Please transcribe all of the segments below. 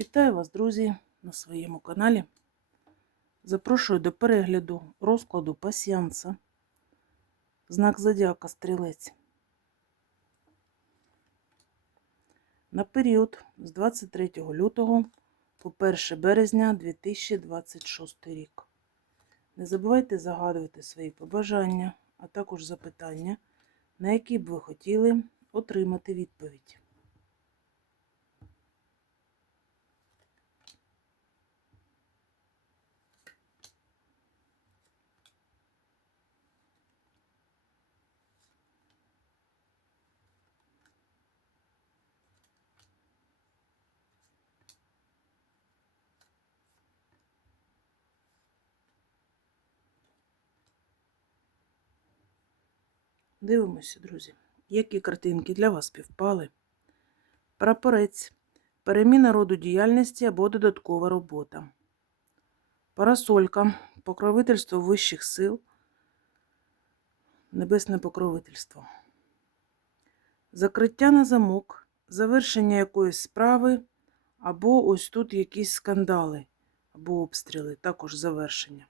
Вітаю вас, друзі, на своєму каналі. Запрошую до перегляду розкладу пасіанса. Знак Зодіака Стрілець. На період з 23 лютого по 1 березня 2026 рік. Не забувайте загадувати свої побажання, а також запитання, на які б ви хотіли отримати відповідь. Дивимося, друзі, які картинки для вас співпали. Прапорець, переміна роду діяльності або додаткова робота. Парасолька, покровительство вищих сил, небесне покровительство. Закриття на замок, завершення якоїсь справи, або ось тут якісь скандали, або обстріли, також завершення.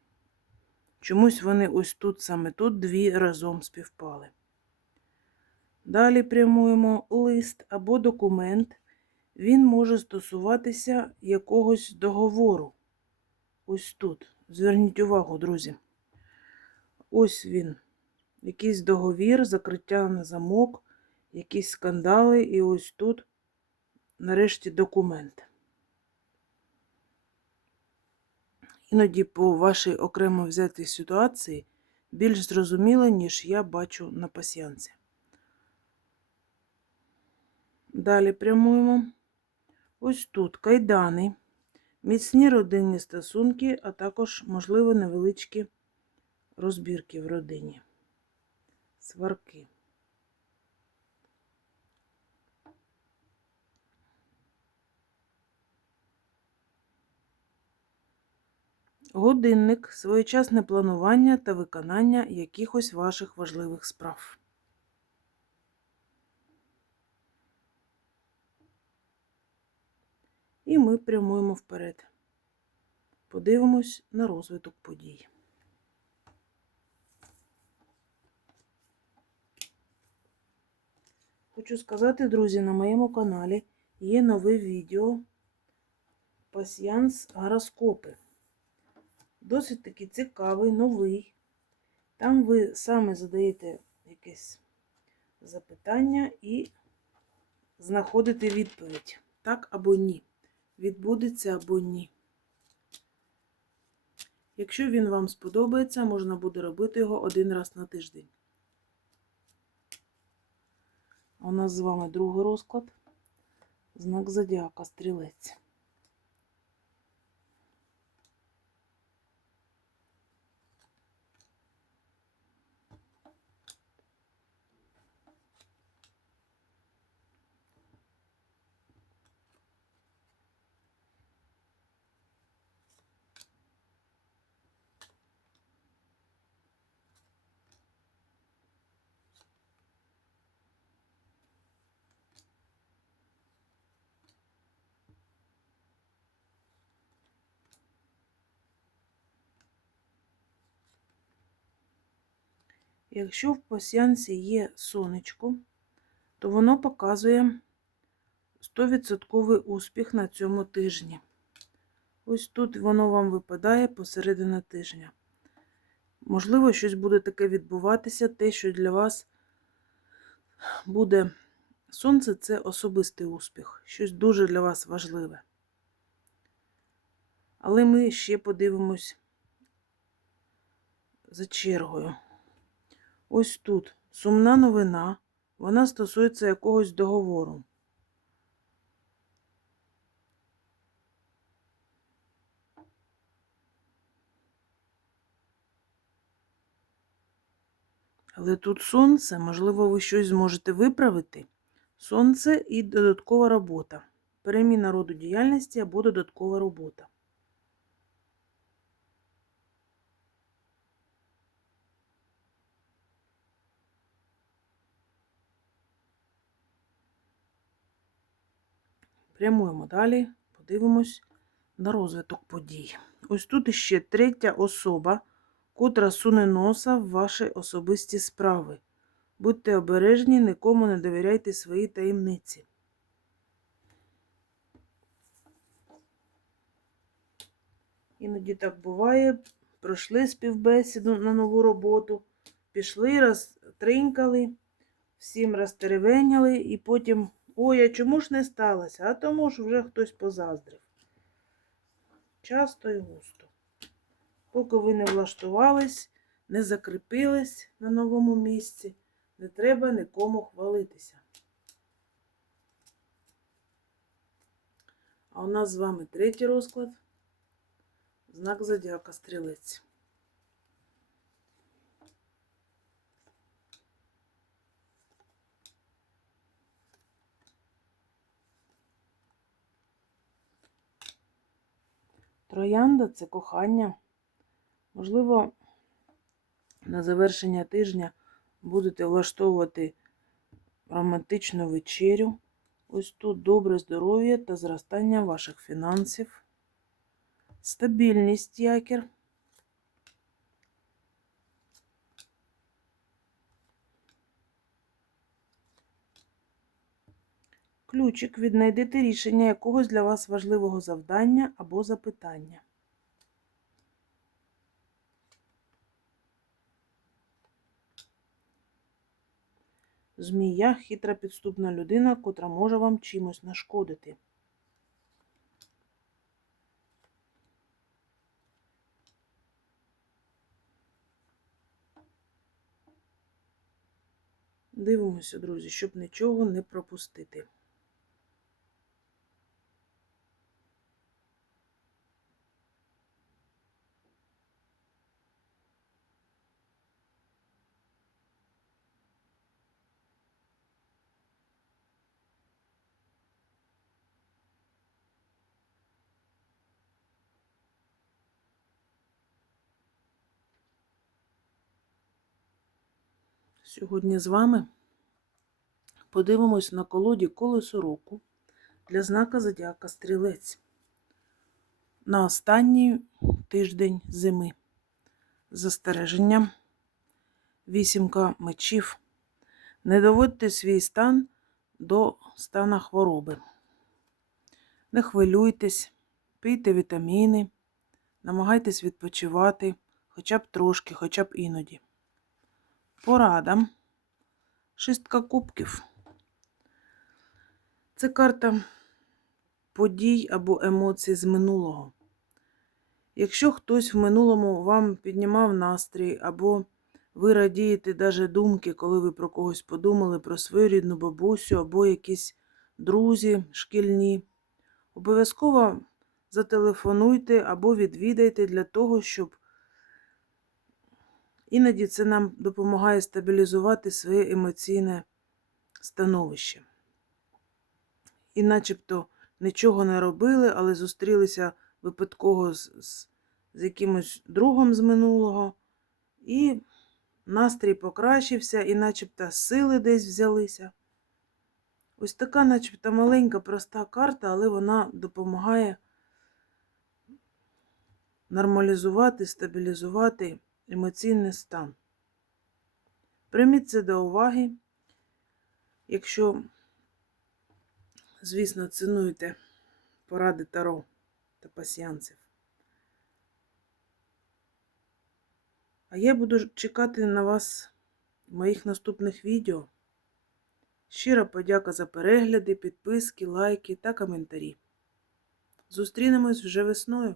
Чомусь вони ось тут, саме тут, дві разом співпали. Далі прямуємо лист або документ. Він може стосуватися якогось договору. Ось тут. Зверніть увагу, друзі. Ось він. Якийсь договір, закриття на замок, якісь скандали, і ось тут, нарешті, документ. Іноді по вашій окремо взятій ситуації більш зрозуміло, ніж я бачу на пасіянці. Далі прямуємо. Ось тут кайдани, міцні родинні стосунки, а також, можливо, невеличкі розбірки в родині, сварки. Годинник, своєчасне планування та виконання якихось ваших важливих справ. І ми прямуємо вперед. Подивимось на розвиток подій. Хочу сказати, друзі, на моєму каналі є нове відео Пасьянс гороскопи. Досить таки цікавий, новий. Там ви саме задаєте якесь запитання і знаходите відповідь: так або ні відбудеться або ні. Якщо він вам сподобається, можна буде робити його один раз на тиждень. У нас з вами другий розклад. Знак Зодіака Стрілець. Якщо в пасіянсі є сонечко, то воно показує 100% успіх на цьому тижні. Ось тут воно вам випадає посередині тижня. Можливо, щось буде таке відбуватися, те, що для вас буде сонце це особистий успіх, щось дуже для вас важливе. Але ми ще подивимось за чергою. Ось тут сумна новина, вона стосується якогось договору. Але тут сонце, можливо, ви щось зможете виправити. Сонце і додаткова робота. Переміна роду діяльності або додаткова робота. Прямуємо далі, подивимось на розвиток подій. Ось тут іще третя особа, котра суне носа в ваші особисті справи. Будьте обережні, нікому не довіряйте свої таємниці. Іноді так буває. Пройшли співбесіду на нову роботу, пішли, розтринкали, всім розтеревеняли і потім, ой, а чому ж не сталося? А тому ж вже хтось позаздрив. Часто і густо. Поки ви не влаштувались, не закріпились на новому місці, не треба нікому хвалитися. А у нас з вами третій розклад. Знак зодіака стрілець. Троянда це кохання. Можливо, на завершення тижня будете влаштовувати романтичну вечерю. Ось тут добре здоров'я та зростання ваших фінансів. Стабільність якір. Ключик віднайдете рішення якогось для вас важливого завдання або запитання. Змія хитра підступна людина, котра може вам чимось нашкодити. Дивимося, друзі, щоб нічого не пропустити. Сьогодні з вами подивимось на колоді колесо року для знака Зодіака Стрілець на останній тиждень зими. Застереження, вісімка мечів. Не доводьте свій стан до стана хвороби. Не хвилюйтесь, пийте вітаміни, намагайтесь відпочивати хоча б трошки, хоча б іноді. Порада. Шістка кубків. Це карта подій або емоцій з минулого. Якщо хтось в минулому вам піднімав настрій, або ви радієте даже думки, коли ви про когось подумали, про свою рідну бабусю, або якісь друзі шкільні, обов'язково зателефонуйте або відвідайте для того, щоб Іноді це нам допомагає стабілізувати своє емоційне становище. І начебто нічого не робили, але зустрілися випадково з, з, з якимось другом з минулого, і настрій покращився, і начебто сили десь взялися. Ось така, начебто, маленька, проста карта, але вона допомагає нормалізувати, стабілізувати емоційний стан. Прийміть це до уваги, якщо, звісно, цінуєте поради таро та пасіянців. А я буду чекати на вас в моїх наступних відео. Щира подяка за перегляди, підписки, лайки та коментарі. Зустрінемось вже весною.